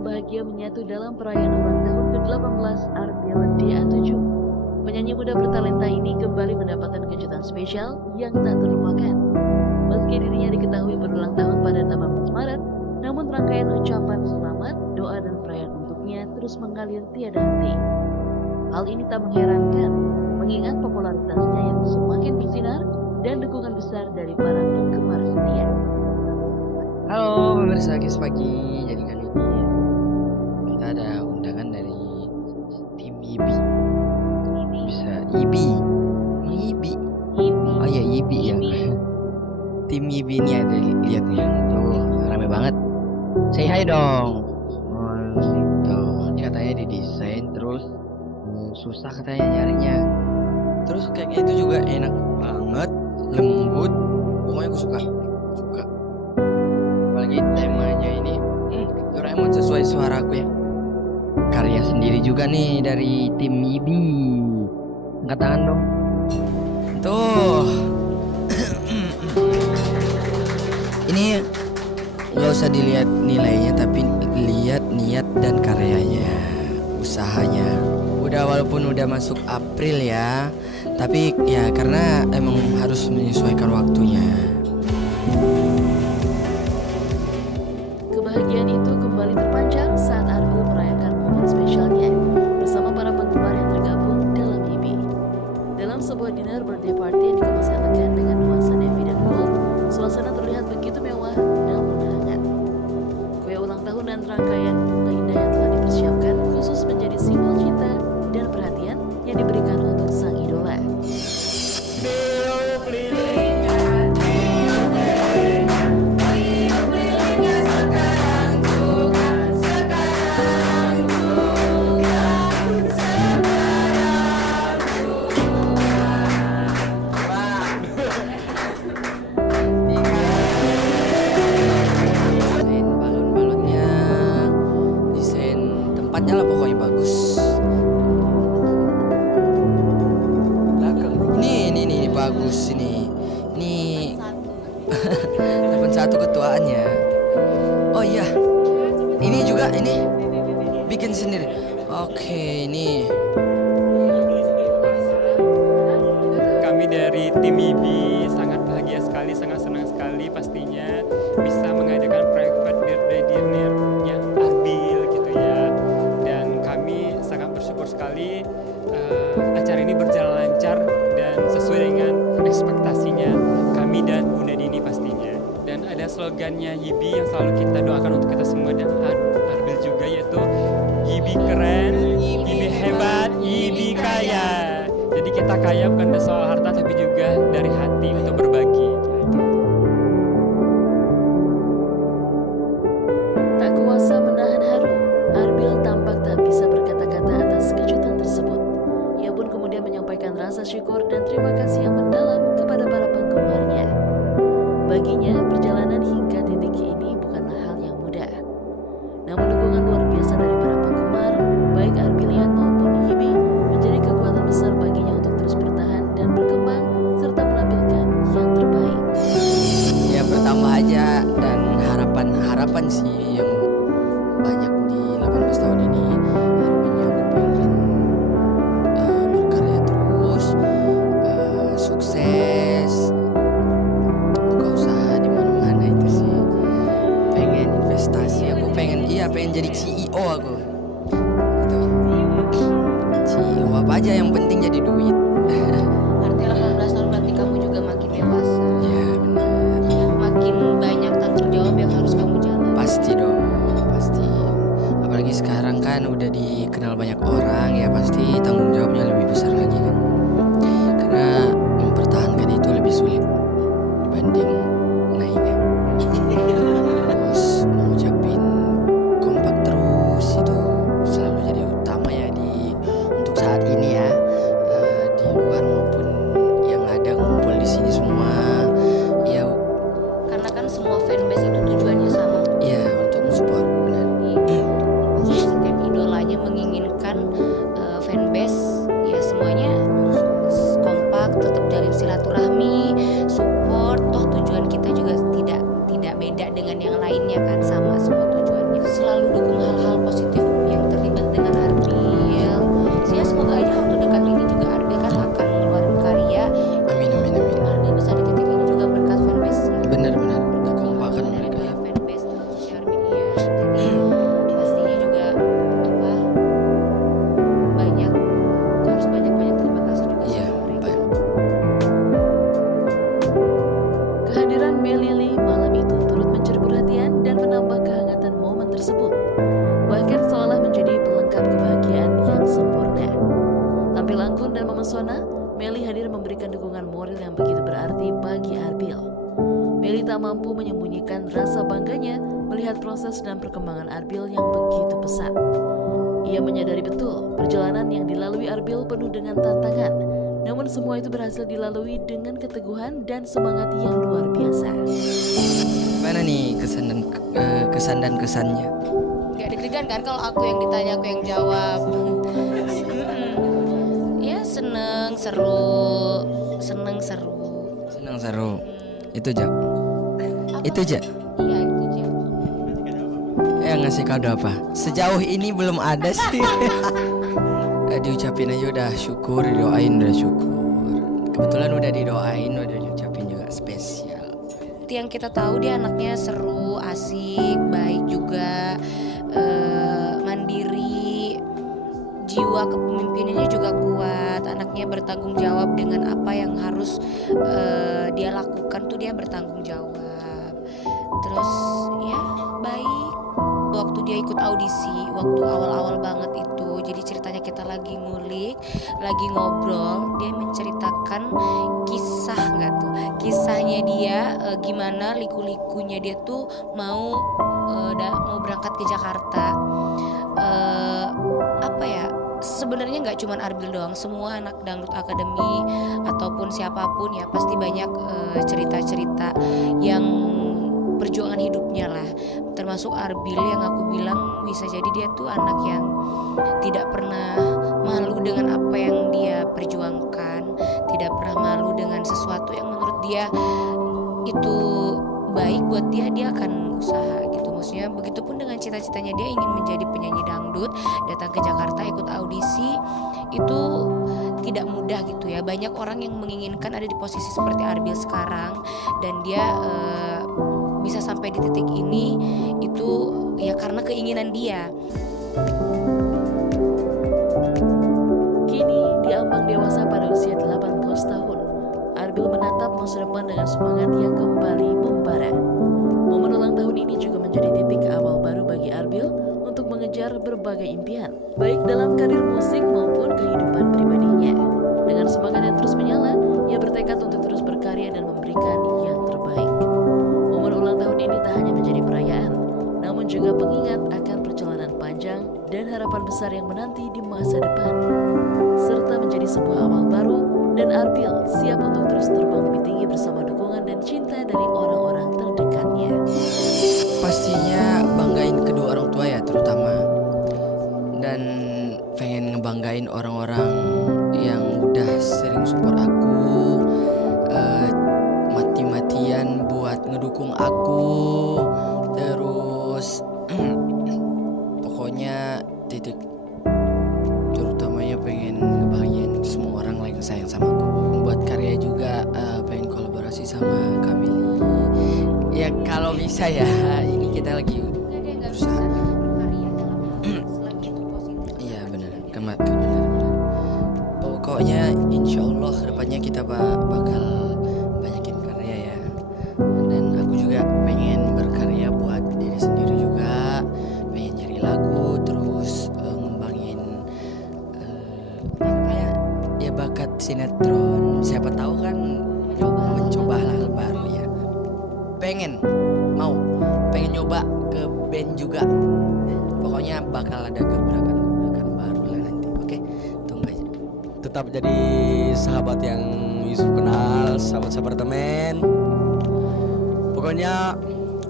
momen bahagia menyatu dalam perayaan ulang tahun ke-18 Arbil DA7. Penyanyi muda bertalenta ini kembali mendapatkan kejutan spesial yang tak terlupakan. Meski dirinya diketahui berulang tahun pada 18 Maret, namun rangkaian ucapan selamat, doa dan perayaan untuknya terus mengalir tiada henti. Hal ini tak mengherankan, mengingat popularitasnya yang semakin bersinar dan dukungan besar dari para penggemar setia. Halo pemirsa Kis Pagi, jadi kali ini kita ada undangan dari tim IBI. Bisa IBI, IBI. Oh ya IBI ya. Tim IBI ini ada lihat nih, tuh rame banget. Say hi dong. Tuh, ini katanya didesain terus susah katanya nyarinya. Terus kayaknya itu juga enak banget, lembut. Pokoknya gue suka. Apalagi temanya ini Doraemon sesuai suaraku ya. Karya sendiri juga nih dari tim IBI. Angkat tangan dong. Tuh. Ini nggak usah dilihat nilainya, tapi lihat niat dan karyanya, usahanya. Walaupun udah masuk April ya, tapi ya karena emang harus menyesuaikan waktunya. Kebahagiaan itu kembali terpancar saat Arbil merayakan momen spesialnya bersama para penggemar yang tergabung dalam IBI. Dalam sebuah dinner birthday party yang dikemas elegan dengan nuansa navy dan gold, suasana terlihat begitu mewah namun hangat. Kue ulang tahun dan rangkaian bunga indah yang telah dipersiapkan khusus menjadi simbol cinta dan perhatian yang diberikan untuk sang idola. Tempatnya lah pokoknya bagus. Ini bagus ini. Ini 81 ketuaannya. Oh iya. Ini juga ini bikin sendiri. Oke, ini. Kami dari tim IBI sangat bahagia sekali, sangat senang sekali pastinya bisa mengadakan private birthday dinner-nya Arbil gitu ya. Dan kami sangat bersyukur sekali acara ini berjalan lancar dan sesuai dengan ekspektasinya kami dan Bunda Dini pastinya. Dan ada slogannya YIBI yang selalu kita doakan untuk kita semua dan Arbil juga, yaitu YIBI keren, YIBI hebat, YIBI kaya. Jadi kita kaya bukan soal harta tapi juga dari hati untuk berbagi. Tak kuasa menahan haru, Arbil tampak tak bisa berkata-kata atas kejutan tersebut. Ia pun kemudian menyampaikan rasa syukur dan terima kasih yang mendalam kepada para penggemarnya. Baginya, perjalanan hingga titik ini bukanlah hal yang mudah. Namun dukungan luar biasa dari para penggemar, baik Arbilian maupun YIBI, menjadi kekuatan besar baginya untuk terus bertahan dan berkembang serta menampilkan yang terbaik. Ya bertambah aja, dan harapan sih yang banyak di 18 tahun ini. Harapannya aku pengen berkarya terus, sukses, buka usaha di mana-mana itu sih. Pengen investasi, aku pengen jadi CEO aku. Gitu. CEO apa aja yang penting jadi duit. Artinya 18 tahun berarti kamu juga makin dewasa. Ya benar. Makin banyak tanggung jawab yang harus kamu jalani. Pasti dong, pasti. Apalagi sekarang kan udah dikenal banyak orang, ya pasti tanggung jawabnya lebih besar lagi kan. Karena mempertahankan itu lebih sulit dibanding naiknya. Terus mengucapin kompak terus itu selalu jadi utama ya untuk saat ini ya. Di luar maupun yang ada ngumpul di sini semua. Ya, Karena kan semua fanbase itu tujuannya sama. ya untuk support benar. Maksudnya setiap idolanya menginginkan fanbase ya semuanya kompak terpesona, Meli hadir memberikan dukungan moral yang begitu berarti bagi Arbil. Meli tak mampu menyembunyikan rasa bangganya melihat proses dan perkembangan Arbil yang begitu pesat. Ia menyadari betul perjalanan yang dilalui Arbil penuh dengan tantangan, namun semua itu berhasil dilalui dengan keteguhan dan semangat yang luar biasa. Mana nih kesan dan kesannya? Gak deg-degan kan kalau aku yang ditanya, aku yang jawab. Ya seneng, seru. Itu Jak. Itu Jak. Iya itu aja. Ngasih kado apa? Sejauh ini belum ada sih. Diucapin aja udah syukur, didoain udah syukur. Kebetulan udah didoain, udah diucapin juga spesial. Yang kita tahu dia anaknya seru, asik, baik juga, mandiri, jiwa kepemimpinannya juga kuat. Anaknya bertanggung jawab dengan apa yang harus dia lakukan tuh dia bertanggung jawab. Terus ya baik. Waktu dia ikut audisi, waktu awal-awal banget itu, jadi ceritanya kita lagi ngulik, lagi ngobrol, dia menceritakan kisahnya dia, gimana liku-likunya dia tuh mau berangkat ke Jakarta. Sebenarnya nggak cuma Arbil doang, semua anak dangdut akademi ataupun siapapun ya pasti banyak cerita-cerita yang perjuangan hidupnya lah, termasuk Arbil yang aku bilang bisa jadi dia tuh anak yang tidak pernah malu dengan apa yang dia perjuangkan, tidak pernah malu dengan sesuatu yang menurut dia itu baik buat dia akan usaha gitu. Maksudnya begitupun dengan cita-citanya dia ingin menjadi penyanyi dangdut, datang ke Jakarta ikut audisi, itu tidak mudah gitu ya. Banyak orang yang menginginkan ada di posisi seperti Arbil sekarang, dan dia bisa sampai di titik ini itu ya karena keinginan dia. Kini di ambang dewasa pada usia 18 tahun, Arbil menatap masa depan dengan semangat yang kembali membara. Momen ulang tahun ini juga menjadi titik awal baru bagi Arbil untuk mengejar berbagai impian, baik dalam karir musik maupun kehidupan pribadinya. Dengan semangat yang terus menyala, ia bertekad untuk terus berkarya dan memberikan yang terbaik. Momen ulang tahun ini tak hanya menjadi perayaan, namun juga pengingat akan perjalanan panjang dan harapan besar yang menanti di masa depan, serta menjadi sebuah awal baru, dan Arbil siap untuk terus terbang lebih tinggi bersama dukungan dan cinta dari orang-orang terdekatnya. Pastinya banggain kedua orang tua ya terutama, dan pengen ngebanggain orang-orang yang udah sering support aku, mati-matian buat ngedukung aku, terus pokoknya titik terutamanya pengen ngebahagiain semua orang yang sayang sama aku. Buat karya juga pengen kolaborasi sama Kamili. Ya kalau bisa ya, ini kita lagi berusaha. Iya benar, benar. Pokoknya insya Allah kedepannya kita bakal banyakin karya ya. Dan aku juga pengen berkarya buat diri sendiri juga, pengen nyari lagu, terus ngembangin ya bakat sinetron. Siapa tahu kan mencoba hal baru ya. Pengen nyoba ke band juga. Pokoknya bakal ada gebrakan baru lah nanti. Oke, tunggu aja. Tetap jadi sahabat yang Yusuf kenal, sahabat seapartemen. Pokoknya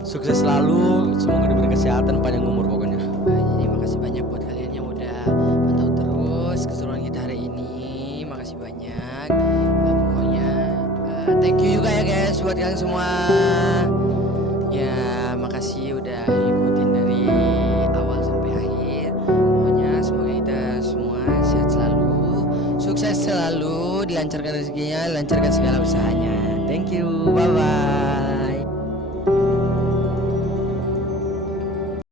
sukses selalu, semoga diberi kesehatan panjang umur pokoknya. Jadi makasih banyak buat kalian yang udah pantau terus keseruan kita hari ini. Makasih banyak. Pokoknya thank you juga ya guys buat kalian semua. Ya makasih udah ikutin dari awal sampai akhir. Pokoknya semoga kita semua sehat selalu, sukses selalu, dilancarkan rezekinya, dilancarkan segala usahanya. Thank you, bye bye.